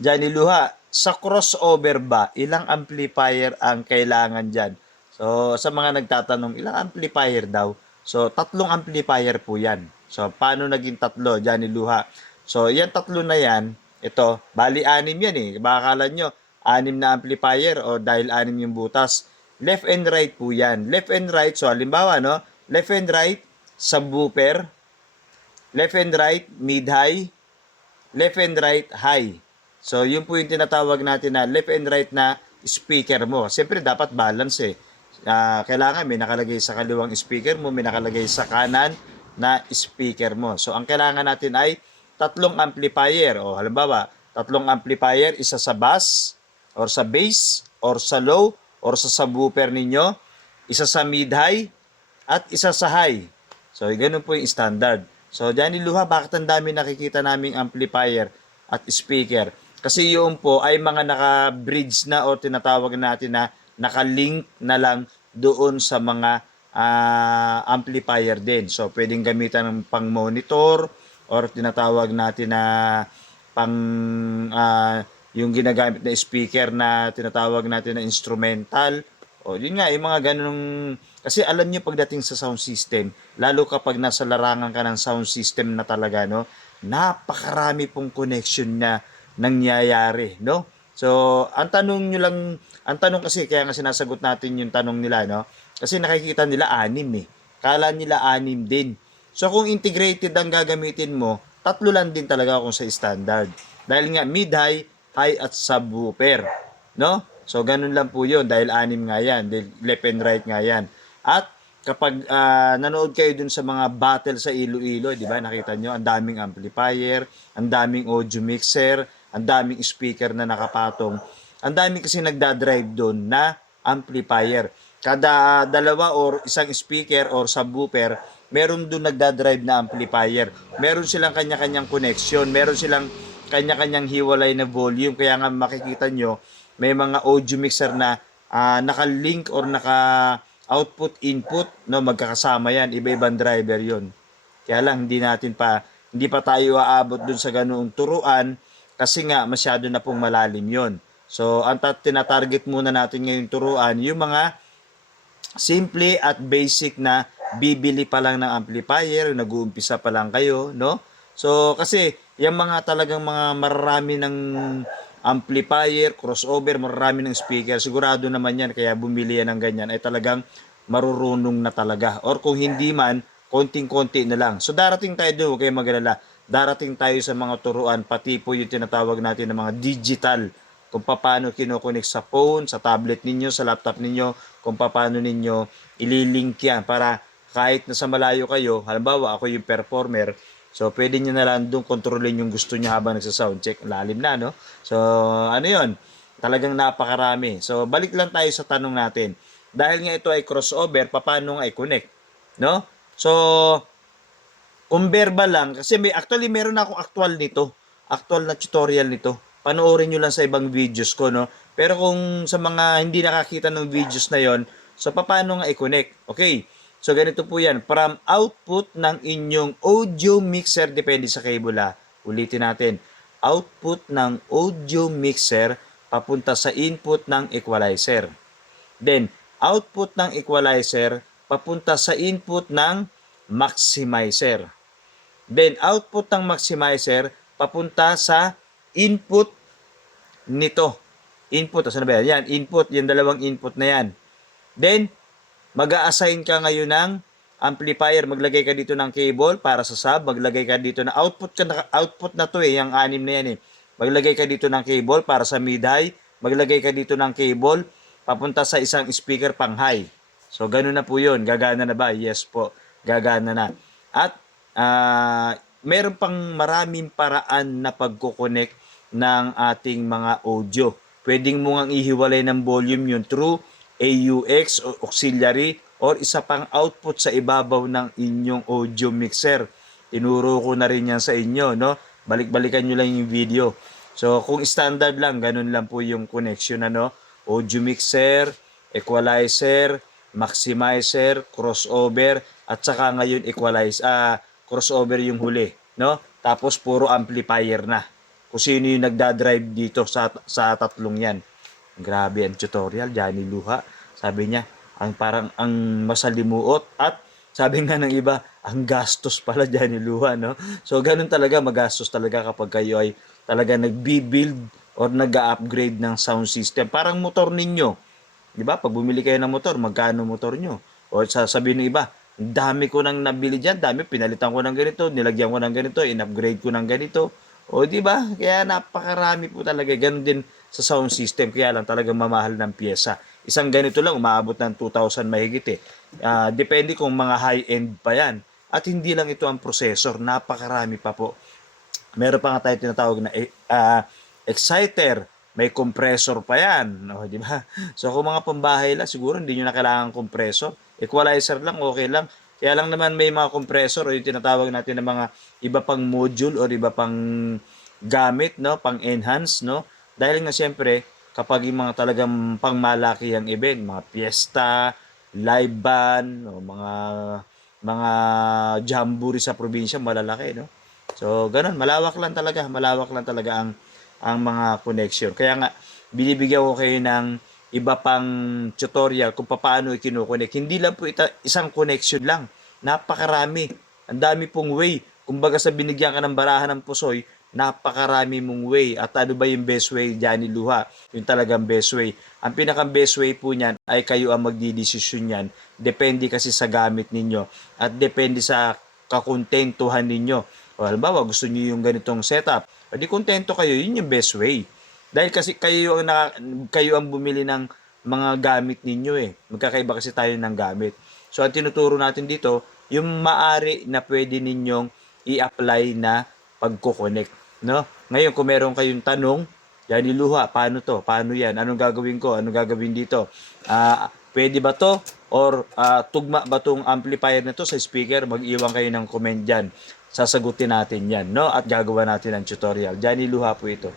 Johnny Luha, sa crossover ba, ilang amplifier ang kailangan dyan? So, sa mga nagtatanong, ilang amplifier daw? So, tatlong amplifier po yan. So, paano naging tatlo, Johnny Luha? So, yan tatlo na yan, ito, bali anim yan eh. Baka akala nyo, anim na amplifier o dahil anim yung butas. Left and right po yan. Left and right, so halimbawa, no? Left and right, subwoofer. Left and right, mid-high. Left and right, high. So, yun po yung tinatawag natin na left and right na speaker mo. Siyempre, dapat balance eh. Kailangan may nakalagay sa kaliwang speaker mo, may nakalagay sa kanan na speaker mo. So, ang kailangan natin ay tatlong amplifier. O, halimbawa, tatlong amplifier, isa sa bass, or sa bass, or sa low, or sa subwoofer ninyo, isa sa mid-high, at isa sa high. So, ganun po yung standard. So, Johnny Luha, bakit ang dami nakikita naming amplifier at speaker? Kasi yung po ay mga naka-bridge na o tinatawag natin na naka-link na lang doon sa mga amplifier din. So, pwedeng gamitan ng pang-monitor or tinatawag natin na pang yung ginagamit na speaker na tinatawag natin na instrumental. O, yun nga, yung mga ganung... Kasi alam niyo pagdating sa sound system, lalo kapag nasa larangan ka ng sound system na talaga, no? Napakarami pong connection na nangyayari, no? So, ang tanong kasi, kaya nga sinasagot natin yung tanong nila, no? Kasi nakikita nila anim eh. Kala nila anim din. So, kung integrated ang gagamitin mo, tatlo lang din talaga kung sa standard. Dahil nga mid-high, high at subwoofer, no? So, ganun lang po yun dahil anim nga yan, dahil left and right nga yan. At kapag nanood kayo dun sa mga battle sa Iloilo, di ba? Nakita nyo, ang daming amplifier, ang daming audio mixer, ang daming speaker na nakapatong. Ang daming kasi nagdadrive doon na amplifier. Kada dalawa or isang speaker or subwoofer, meron doon nagdadrive na amplifier. Meron silang kanya-kanyang connection, meron silang kanya-kanyang hiwalay na volume. Kaya nga makikita nyo, may mga audio mixer na naka-link or naka-output input, no, magkakasama yan, iba-ibang driver yon. Kaya lang hindi pa tayo aabot dun sa ganoong turuan kasi nga masyado na pong malalim yon. So, ang tinatarget muna natin ngayon turuan, yung mga simple at basic na bibili pa lang ng amplifier, nag-uumpisa pa lang kayo, no? So, kasi yung mga talagang mga marami ng amplifier, crossover, marami ng speaker, sigurado naman yan, kaya bumili yan ng ganyan, ay talagang marurunong na talaga. Or kung hindi man, konting-konti na lang. So, darating tayo doon, huwag kayong mag-alala. Darating tayo sa mga turuan, pati po yung tinatawag natin ng mga digital, kung paano kinokonek sa phone, sa tablet ninyo, sa laptop ninyo, kung paano ninyo ililink yan para kahit nasa malayo kayo, halimbawa ako yung performer, so pwede nyo na lang doon kontrolin yung gusto nyo habang nagsa-soundcheck. Lalim na, no? So, ano yon? Talagang napakarami. So, balik lang tayo sa tanong natin. Dahil nga ito ay crossover, paano nga i-connect? No? So, kung verbal lang, kasi meron akong actual na tutorial nito. Panoorin nyo lang sa ibang videos ko, no? Pero kung sa mga hindi nakakita ng videos na yon, so paano nga i-connect? Okay, so ganito po yan. From output ng inyong audio mixer, depende sa cable ha. Ulitin natin. Output ng audio mixer papunta sa input ng equalizer. Then, output ng equalizer papunta sa input ng maximizer. Then, output ng maximizer papunta sa input nito. Input, saan ba yan? Yan, input, yung dalawang input na yan. Then, mag-a-assign ka ngayon ng amplifier. Maglagay ka dito ng cable para sa sub. Maglagay ka dito na output na to eh, yung anim na yan eh. Maglagay ka dito ng cable para sa mid-high. Maglagay ka dito ng cable papunta sa isang speaker pang high. So, ganun na po yun. Gagana na ba? Yes po. Gagana na. At, meron pang maraming paraan na pagkukonek ng ating mga audio. Pwedeng mo ngang ihiwalay ng volume yun through AUX o auxiliary or isa pang output sa ibabaw ng inyong audio mixer. Tinuro ko na rin yan sa inyo, no? Balik-balikan nyo lang yung video. So, kung standard lang, ganun lang po yung connection, ano? Audio mixer, equalizer, maximizer, crossover, at saka ngayon crossover yung huli, no? Tapos puro amplifier na. kung sino yung nagdadrive dito sa tatlong yan. Grabe ang tutorial, Johnny Luha. Sabi niya, parang ang masalimuot at sabi nga ng iba, ang gastos pala Johnny Luha, no? So, ganun talaga, magastos talaga kapag kayo ay talaga nagbi-build or nag-upgrade ng sound system. Parang motor ninyo. Di ba? Pag bumili kayo ng motor, magkano motor nyo? O sasabihin ng iba, dami ko nang nabili dyan, dami, pinalitan ko ng ganito, nilagyan ko ng ganito, in-upgrade ko ng ganito. O di ba? Kaya napakarami po talaga. Ganun din sa sound system. Kaya lang talagang mamahal ng pyesa. Isang ganito lang, umaabot ng 2,000 mahigit eh. Depende kung mga high-end pa yan. At hindi lang ito ang processor, napakarami pa po. Meron pa nga tayo tinatawag na exciter, may compressor pa yan. No, di ba? So kung mga pambahay lang, siguro hindi nyo na kailangan compressor. Equalizer lang, okay lang. Kaya lang naman may mga compressor o yung tinatawag natin ng mga iba pang module o iba pang gamit, no, pang enhance, no. Dahil nga siyempre, kapag yung mga talagang pangmalaki ang event, mga fiesta, live band, no, mga jamboree sa probinsya malalaki, no. So, ganun, malawak lang talaga ang mga connection. Kaya nga binibigyan ko kayo ng iba pang tutorial kung paano i-connect. Hindi lang po isang connection lang. Napakarami. Ang dami pong way. Kumbaga sa binigyan ka ng barahan ng pusoy, napakarami mong way. At ano ba yung best way, Johnny Luha? Yung talagang best way. Ang pinakang best way po niyan ay kayo ang magdidesisyon yan. Depende kasi sa gamit ninyo. At depende sa kakontentuhan ninyo. O halimbawa, gusto niyo yung ganitong setup. O di kontento kayo, yun yung best way. Dahil kasi kayo ang bumili ng mga gamit ninyo eh. Magkakaiba kasi tayo ng gamit. So, ang tinuturo natin dito, yung maari na pwede ninyong i-apply na pagko-connect. No? Ngayon, kung meron kayong tanong, Johnny Luha, paano to? Paano yan? Anong gagawin ko? Anong gagawin dito? Pwede ba to? Or tugma ba tong amplifier na to sa speaker? Mag-iwan kayo ng comment dyan. Sasagutin natin yan, no? At gagawa natin ang tutorial. Johnny Luha po ito.